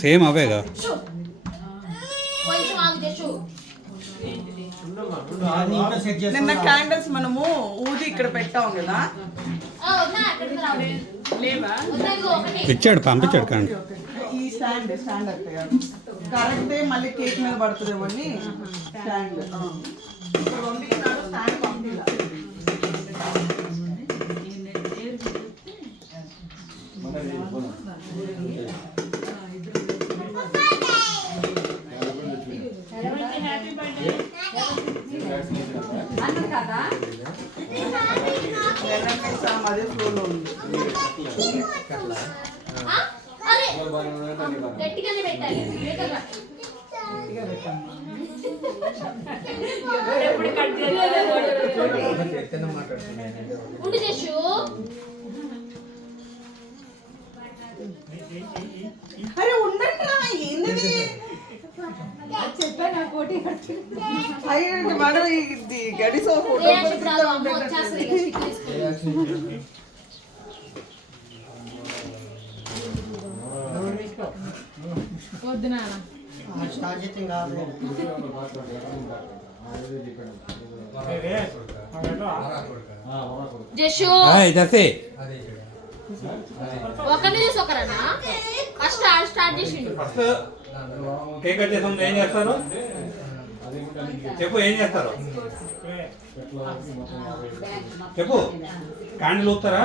Same అవేగా. నిన్న candles మనము ఊది ఇక్కడ పెట్టాం కదా, ఇచ్చాడు పంపించాడు కానీ ఈ స్టాండ్ అయితే కరెక్టే మళ్ళీ కేక్ మీద పడుతుందేమో అని స్టాండ్ పంపించినాడు. స్టాండ్ పంపించాలి. అదే ఫ్లోలో ఉంది. అరే ఉండండి, ఏంది చెప్పాను కోటి అయ్యండి మేడం. ఇది గడిసో ఫోటో వద్దునా జషు ఒకరిని చూసి ఒకరన్నా ఫస్ట్ స్టార్ట్ చేసిండు. ఫస్ట్ కేక్ కట్ చేసాం. ఏం చేస్తారు చెప్పు, ఏం చేస్తారు చెప్పు. క్యాండిల్ ఊతారా?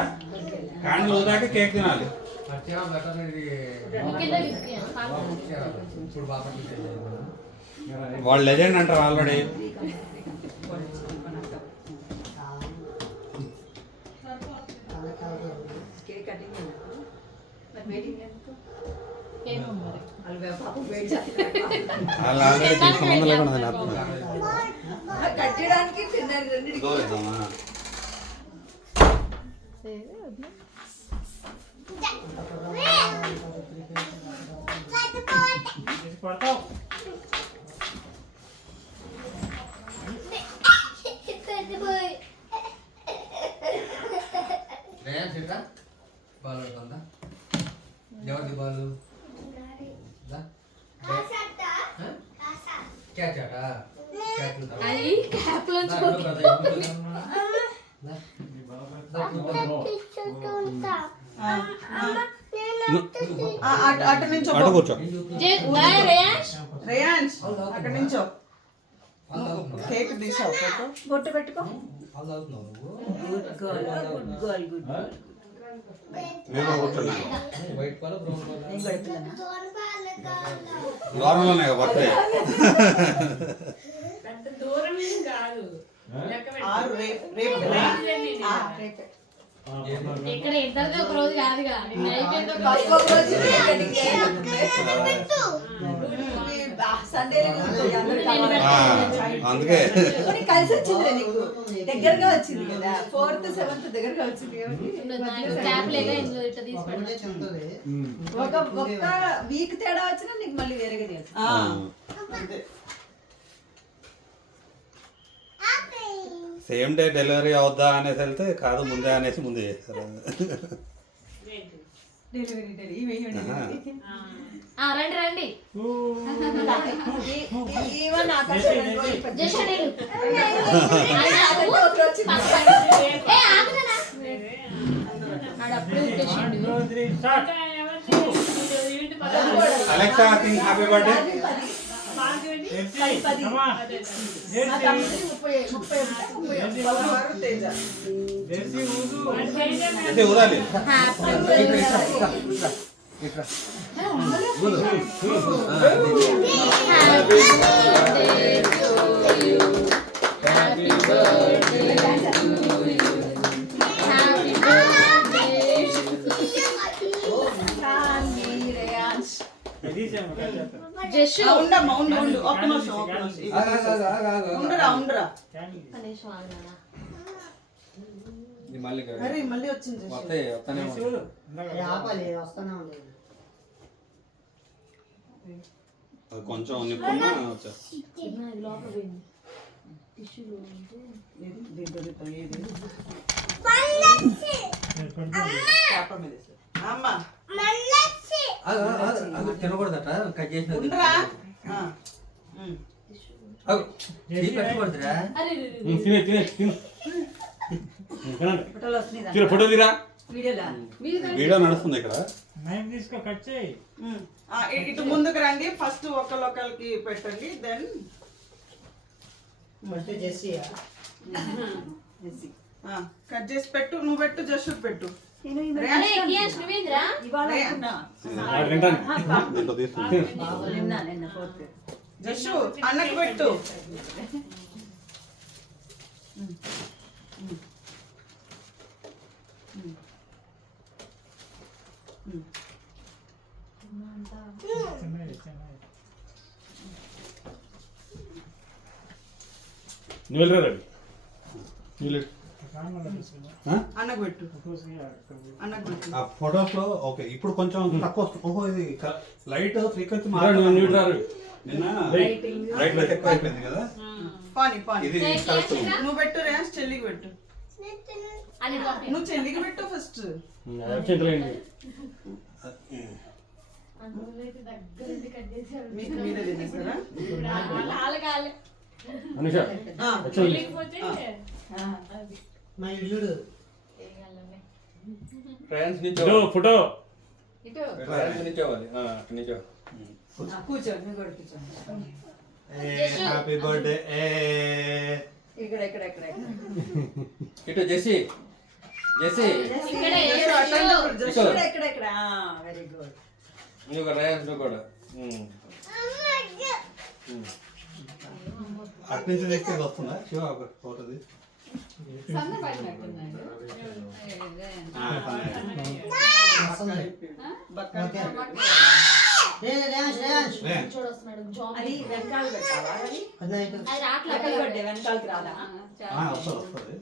క్యాండిల్ ఊదాక కేక్ తినాలి. వాళ్ళు లెజెండ్ అంటారు ఆల్రెడీ. ఎవరిది బాలు? అటు నుంచో కూర్చో. రేయాన్స్ అక్కడ నుంచో కేక్ తీసావు ఫోటో బొట్టు పెట్టుకో. దూరంలోనే బర్త్డే. ఇక్కడ ఇద్దరిది ఒక రోజు కాదుగా, అందుకే కలిసి వచ్చింది నీకు, దగ్గరగా వచ్చింది కదా. 4th 7th దగ్గరగా వచ్చింది. ఒక్క వీక్ తేడా వచ్చినా నీకు మళ్ళీ వేరేగా చేస్తా. సేమ్ డే డెలివరీ అవుద్దా అనేసి వెళ్తే కాదు ముందే అనేసి ముందే చేస్తారు. రండి రండి. Alexa sing happy birthday. ఊదాలి. మళ్ళీ వచ్చింది. కొంచెం నిప్పున్నా అమ్మ తినకూడదట కట్ చేసిన ఉండరా పెట్టకూడదురా. అరే తినే తినే తిను ఫోటోలు వస్తున్నాయి తిన ఫోటో తీరా వీడియోలా వీడియో నడుస్తుంది ఇక్కడ ఇటు ముందుకు రండి ఫస్ట్ ఒకళ్ళొకళ్ళకి పెట్టండి దెన్ కట్ చేసి పెట్టు నువ్వు పెట్టు జస్ట్ పెట్టు అరే కియాష్ నువ్వేంద్రా ఇవాళ అనుకున్నా. దీంట్లో తీసుకుంటే నిన్న ఫోర్త్ జస్ట్ అన్నకు పెట్టు నువ్వు వెళ్ళరా రవి నువ్వు వెళ్ళు. అన్నకు పెట్టు అన్నకు పెట్టు ఆ ఫొటోస్ లో ఓకే ఇప్పుడు కొంచెం తక్కువ వస్తుంది. ఓహో ఇది లైట్ ఫ్రీక్వెన్సీ నిన్న లైట్ లైట్ ఎక్కువ అయిపోయింది కదా పాని పాని ఇది కరెక్ట్ నువ్వు పెట్టు రేస్ చెల్లికి పెట్టు అని నువ్వు చెల్లికి పెట్టు ఫస్ట్ మీకు మీరే తినేస్తారా మా ఇల్లుడు ఫ్రాన్స్ నుంచి ఫోటో ఇటు ఫ్రాన్స్ నుంచి అవ్వాలి అక్కడి నుంచి కూర్చో నువ్వు కూడా కూర్చో హ్యాపీ బర్త్డే ఇక్కడ ఇక్కడ ఇక్కడ ఇటు జెస్సీ జెస్సీ ఇక్కడే Just అటెండ్ అవ్వడు, just ఇక్కడ ఇక్కడ ఇక్కడ వెరీ గుడ్ నువ్వు కూడా రేయన్స్ నువ్వు కూడా అటు నుంచి తెస్తే వస్తుందా శివ ఒక ఫోటోది బక్కాయి చూడొస్తున్నాడు జాబ్ అది వెనకాల పెట్టావా అది అదైతే అది రాట్లా వెనకాల పెట్టే వెనకాలకి రాదా వస్తుంది వస్తుంది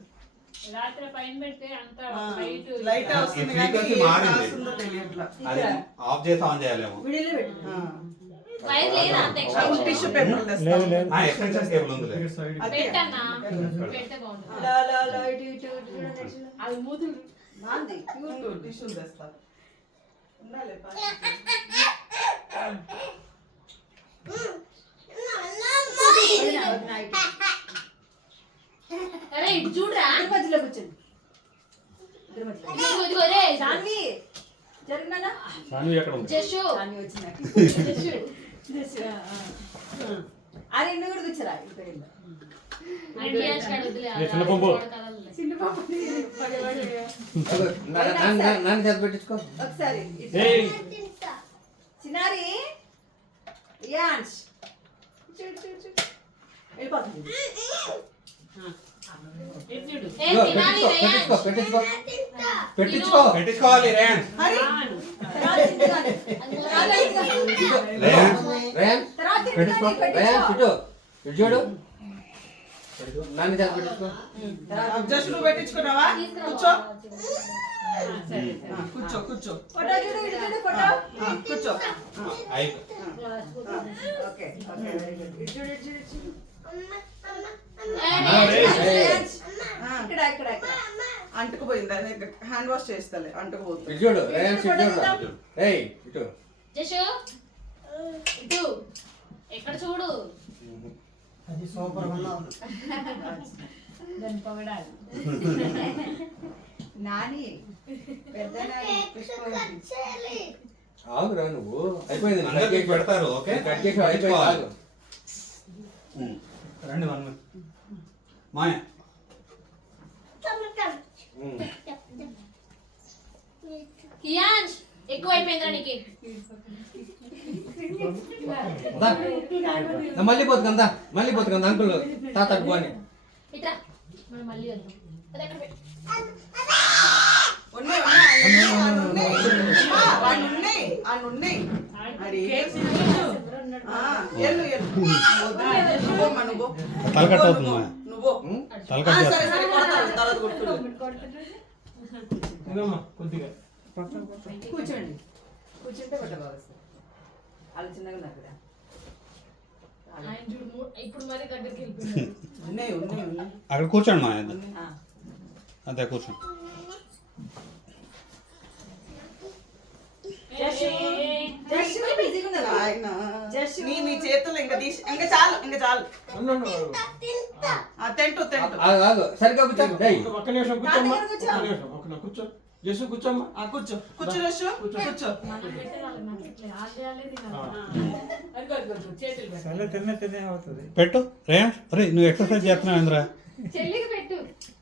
రాత్రి పైన పెడితే అంత లైట్ లైట్ వస్తుంది కానీ frequency ఏం మారింది. రాస్తుందో తెలియట్లా అది ఆఫ్ చేసి ఆన్ చేయాలేమో వీడియోలో పెట్టు వైర్ లేదా అంత ఎక్స్ట్రా టిష్యూ పేపర్ తెస్తాను ఎక్స్టెన్షన్ కేబుల్ ఉంది అదే. పెట్టన్నా పెడితే బాగుంటుంది లా లా లా ఇటు ఇటు ఇటు చూడండి actually. అది మూతులు బాగుంది టిష్యూలు తెస్తా ఉండాలి వదినా, వదినా, ఇటు. అరే ఇటు చూడరా ఇద్దరి మధ్యలో కూర్చోండి ఇద్దరి మధ్యలో ఇదిగో ఇదిగో రే సాన్వి జరిగినా ఎక్కడ ఉంది జషు సాన్వి వచ్చిందా అరే నువ్వు కూడా కూర్చోరా ఇక్కడ వెళ్ళు. కియాష్ కాడ వదిలే చిన్న పంపు. చిన్న పాప నాన్న చేత పెట్టించుకో ఒకసారి ఇటు. చిన్నారి యాన్స్ చూడు చూడు చూడు వెళ్ళిపోతుంది ఎత్తుడు ఏ తినాలి రే పెట్టించుకో పెట్టించుకో పెట్టించుకోవాలి రేయన్ తర్వాత తింటాను. రేయన్ తర్వాత పెట్టించుకో తింటాను, రేయన్ పెట్టించుకో. ఇటు చూడు నాన్న చేత పెట్టించుకో జస్ట్ నువ్వు పెట్టించుకున్నావా కూర్చో కూర్చో కూర్చో ఫోటో చూడు ఇటు చూడు ఫోటో కూర్చో ఓకే ఓకే వెరీ గుడ్ ఇటు చూడు ఇటు చూడు ఇటు చూడు. రేయ్. ఇక్కడ ఇక్కడ ఇక్కడ అంటుకుపోయింది అదే హ్యాండ్ వాష్ చేస్తాలే అంటుకుపోతుంది ఇటు చూడు రేయన్ ఇటు చూడు ఏయ్ ఇటు జషు ఇటు ఎక్కడ చూడు అది సూపర్ ఉన్నావు దాన్ని పొగడాలి నాని పెద్ద నాని పుష్పవతి ఆగురా నువ్వు అయిపోయింది అందరికీ కట్ చేసి పెడతారు ఓకే కట్ చేసి అయిపోయింది ఆగు. రండి వన్ మాయ కియాష్ ఎక్కువ అయిపోయిందిరా నీకు దా. మళ్ళీ పోతుకందా మళ్ళీ పోతుకందా అంకుల్ తాతకు పోని ఇట్రా మనం మళ్ళీ వద్దాం అది అక్కడ పెట్టు. ఉన్నాయి ఉన్నాయి అది ఎల్లు ఎల్లు నువ్వమ్మా నువ్వు తలకట్ట అవుతుంది మాయ నువ్వు తలకట్ట సరే సరే కొడతాను తర్వాత కొట్టుడు కూర్చోండి కూర్చుంటే పట్ట బాగా వస్తుంది అలా చిన్నగా ఉన్నారు కదా ఆయన చూడు ఇప్పుడు మరి దగ్గరికి వెళ్ళిపోయాడు ఉన్నాయి ఉన్నాయి ఉన్నాయి అక్కడ కూర్చోండి మాయ ఆ. అదే కూర్చోండి ఏ నీ చేతులు ఇంకా తీసి ఇంకా చాలు తింటూ ఆగు ఆగు సరిగ్గా కూర్చో డేయ్ ఒక్క నిమిషం కూర్చోమ్మా ఒక్క నిమిషం ఒక్క కూర్చో జేసు కూర్చోమ్మా కూర్చో రషు కూర్చో చేతులు పెట్టు. చాలా తినే అవుతుంది. పెట్టు రేయన్ రే నువ్వు ఎక్సర్సైజ్ చేస్తున్నావు ఏంద్రా చెల్లికి పెట్టు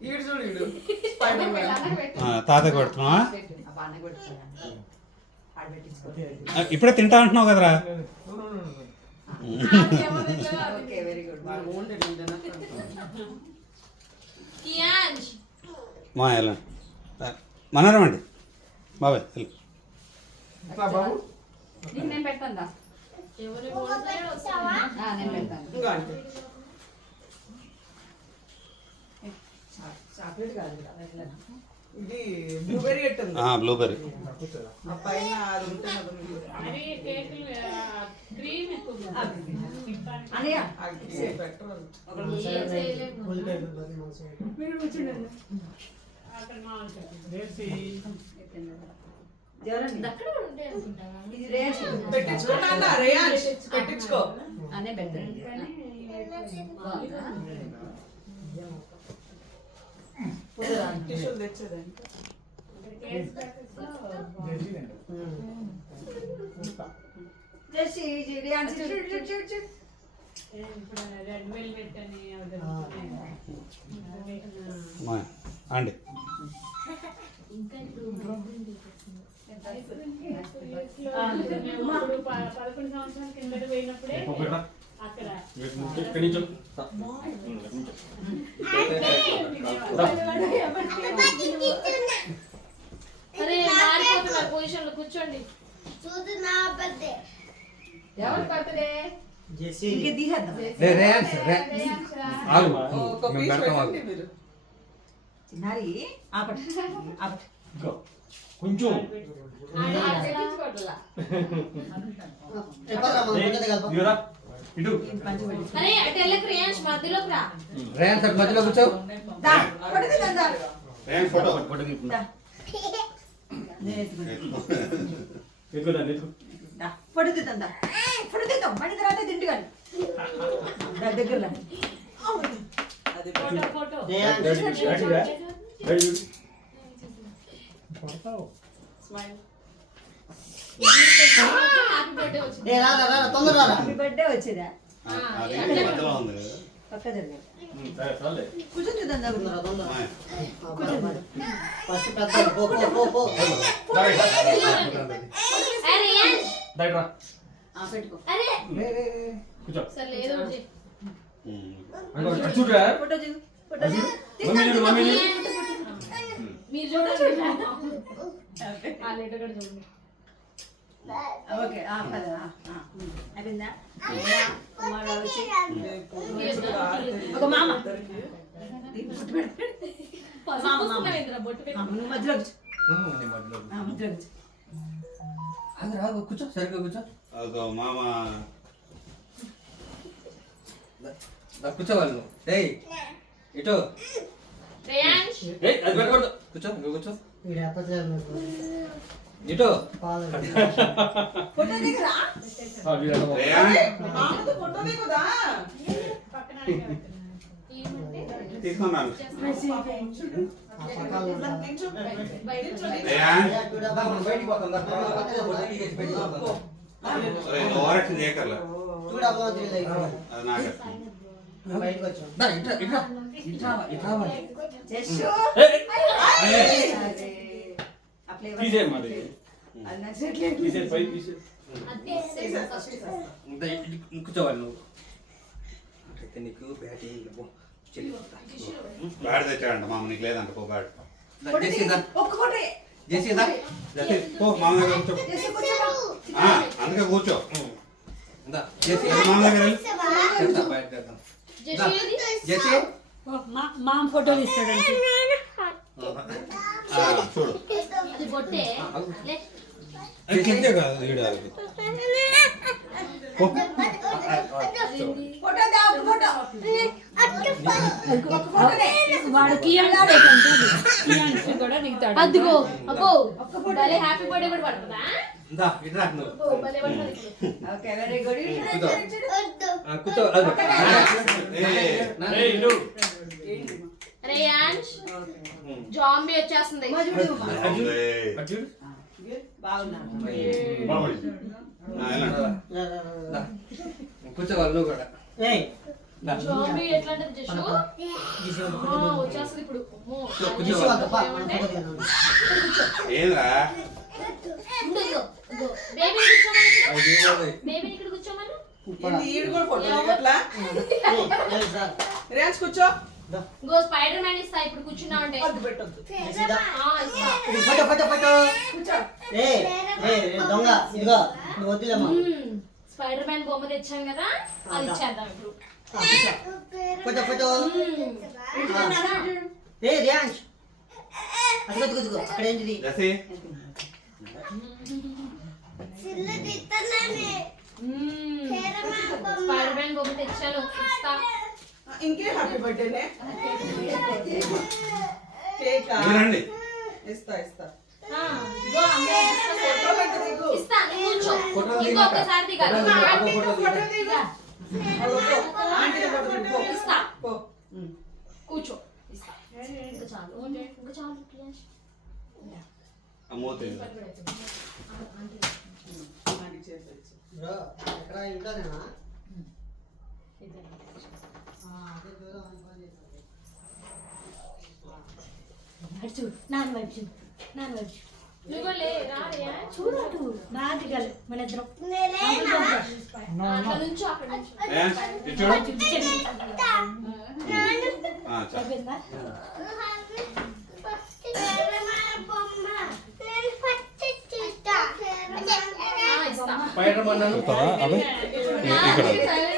ఈడు చూడు ఈడు స్పైడర్ మ్యాన్. అన్నకి పెట్టు తాతకి పెడుతున్నావా బాగానే కొడుతున్నా ఆడ పెట్టించుకో. ఇప్పుడే తింటా అంటున్నావు కదరా ఓకే వెరీ గుడ్. కియాన్స్ మా వెళ్ళండి మనరం అండి బాబాయ్ వెళ్ళు. నేను పెడతాను. ఎవరి పోతే వస్తావా నేను పెడతాను. ఇంకా అంటే చాక్లెట్ కాదు కదా. ఇది బ్లూబెర్రీ ఎట్టుంది బ్లూబెర్రీ ఆ పైన అది ఉంటుంది అది ఉంది. అది కేకులు క్రీమ్ ఎక్కువ అనయ్య అది పెట్టరు. ఏం చేయలేము మీరు కూర్చుండండి. అక్కడ మామూలు చెప్పండి. ఎవరండి? అక్కడ కూడా ఉంటాయి అనుకుంటావా ఇది రేష్ పెట్టించుకో నాన్న రేయాన్స్ పెట్టించుకో. అనే పెడతాను. టిష్యూలు తెచ్చేదాన్ని. కేక్ ప్యాకెట్స్ జెస్సీ రియాన్స్ ఇప్పుడు రెడ్ వెల్వెట్ అని అవి దొరుకుతున్నాయి. మా అండి ఇంకా ఇప్పుడు మేము ఇప్పుడు 11 సంవత్సరాల కిందట పోయినప్పుడే అక్కడ ఇక్కడి నుంచి అరే మారిపోతున్నారు పొజిషన్లో కూర్చోండి ఎవరు బర్త్డే జెస్సీ ఇంకే తీసేద్దాం. రే రేయన్స్ రే ఆగు ఒక మేము పీస్ పెడతాం ఆగు పెట్టండి మీరు. చిన్నారి ఆపట్ ఆపట్ ఇంకో కొంచెం పెట్టించుకోవట్లా. ఇవ్వరా ఇటు అరే అటు వెళ్ళకి రేయాన్స్ మధ్యలోకి రా రేయన్స్ అటు మధ్యలో కూర్చో దా పడుకుందాం దా. రేయన్ ఫోటో దా. నేను ఎత్తుకుంటా. ఎత్తుకోదా ఎత్తుకో దా పడుకుందాం దా. పడుకుందాం మళ్ళీ తర్వాత తింటు కానీ దా దగ్గర రా. అది ఫోటో ఫోటో కొడతావు. స్మైల్. హ్యాపీ బర్త్డే వచ్చింది హ్యాపీ బర్త్డే వచ్చేదా అది మధ్యలో ఉంది కదా పక్క జరిగారు సరే చాలే కూర్చొని దా. ఫస్ట్ పెద్ద పో అరే రేయాన్స్ రైట్ రా పెట్టుకో. అరే కూర్చో సరే ఏదో ఒకటి చెయ్. అంగో అటు చూడురా ఫోటో చూడు. ఫోటో చూడు. మమ్మీ మీరు చూడండి ఆ లెటర్ కూడా చూడండి ఓకే పద. అయిపోయిందా కుమారుడు వచ్చి ఒక మామ బొట్టు పెట్టి నువ్వు మధ్యలో కూర్చో. నీ మధ్యలో మధ్యలో కూర్చో. ఆగు రాగు కూర్చో సరిగ్గా కూర్చో అదో మామ కూర్చోవాలి నువ్వు డేయ్ ఇటు రేయాన్స్ ఏయ్ అది పెట్టకూడదు కూర్చో నువ్వు కూర్చో వీడు ఎప్పట్లేదు మీకు ఇటు పాలు ఫోటో దిగరా. రేయన్ మామతో ఫోటో దిగుదా? పక్కన తీసుకున్నాను ఆ పక్కన ఇలా నించో. నించో. రేయన్ మనం బయటికి పోతాం దా. బయటికి పోతాం రే ఓవరాక్షన్ చేయకర్లా అది నాకు బయటకు వచ్చాం. దా ఇట్రా ఇట్రా ఇట్రా ఇట్రా వాలి. జస్సు. ఏయ్ అరే. ఆ ఫ్లేవర్ తీసేయమ్మా అది అది నచ్చట్లేదు. తీసే పై తీసే ఇంత ఇటు కూర్చోవాలి నువ్వు అయితే నీకు బ్యాటింగ్ పో చెల్లి బ్యాడ్ తెచ్చాడంట మామ నీకు లేదంట పో బ్యాడ్ ఫోటో దిగు. చేసేదా ఒక్క ఫోటో. చేసేదా పో మామ దగ్గర కూర్చో జస్సు కూర్చో. అందుకే కూర్చో ఇందా చేసి మామ దగ్గర వెళ్ళి. చేస్తా బయట చేద్దాం చేసి మామ ఫోటో తీస్తాడంటే చూడు అది బొట్టే లే ఇంతే కాదు వీడు పో ఫోటో దా. ఒక్క ఫోటో. ఒక్క ఫోటోనే. వాడు కియాన్స్ కూడా దిగుతాడు. అదిగో అబ్బో భలే హ్యాపీ బర్త్డే కూడా పడుతుందా? ఇందా ఇట్రా నువ్వు అబ్బో, భలే పడుతుంది ఇప్పుడు. ఓకే వెరీ గుడ్ కూర్చో అదిగో. రేయాన్స్ జాంబీ వచ్చేస్తుంది. అటు చూడు. బాగున్నాను దా. కూర్చోవాలి నువ్వు కూడా ఏయ్ దా. జాంబీ ఎట్లాంటిది జషు? వచ్చేస్తుంది ఇప్పుడు. అమ్మో, తీసి వాళ్ళ పా ఏమంటే? ఏంద్రా ఉండు, ఇదిగో, ఇదిగో. బేబీని కూర్చోమను ఇక్కడ. అది ఏమది? బేబీని ఇక్కడ కూర్చోమను. ఏంది ఈడు కూడా ఫోటో దిగట్లా? ఏయ్ సార్ రేంజ్ కూర్చో. ఇంకో స్పైడర్ మ్యాన్ ఇస్తా ఇప్పుడు కూర్చున్నావు అంటే. వద్దు పెట్టొద్దు. సీదా ఇస్తా. ఫోటో ఫోటో ఫోటో కూర్చో. ఏయ్ ఏయ్ దొంగ ఇదిగో నువ్వు వద్దులేమ్మా స్పైడర్ మ్యాన్ బొమ్మ తెచ్చాను కదా, అది ఇచ్చేద్దాం ఇప్పుడు. ఫోటో ఫోటో ఏయ్ రియాంష్ అదిగో అదిగో అదిగో అక్కడ ఏంటిది జసి స్పైడర్ మ్యాన్ బొమ్మ తెచ్చాను, ఇస్తా. ఇంకే హ్యాపీ బర్త్డేనే కేక్ రండి. ఇస్తా ఇస్తా. ఇదిగో అమ్మాయి ఇస్తా, ఫోటో పెట్టు దిగు. ఇస్తా, నువ్వు కూర్చో. ఫోటోలు దిగు. ఇంకొకసారి దిగాలి. ఫోటోలు దిగు. ఆంటీతో ఫోటో ఫోటో దిగు. దిగు. అదిగో పో. ఆంటీతో ఫోటో దిగు. పో. ఇస్తా. పో. కూర్చో. ఇస్తా. ఇంకా చాలు, ఇంకా చాలు. ప్రియాంష్. అమ్మోతే ఆంటీ చేసి ఇచ్చు. బ్రో ఎక్కడ ఇంట్లోనేనా అదే దూరం అనుకోని చూడు నాన్న వైపు చూడు, నాన్న వైపు చూడు. నువ్వు కూడా లే, రా రియాన్స్. చూడు బాగా దిగాలి మన ఇద్దరం. అట్లా నుంచో, అక్కడ నుంచో. చూడు చాలు. అయిపోయిందా? ఇస్తా. స్పైడర్ మ్యాన్ అను. ఇక్కడ సైలెంట్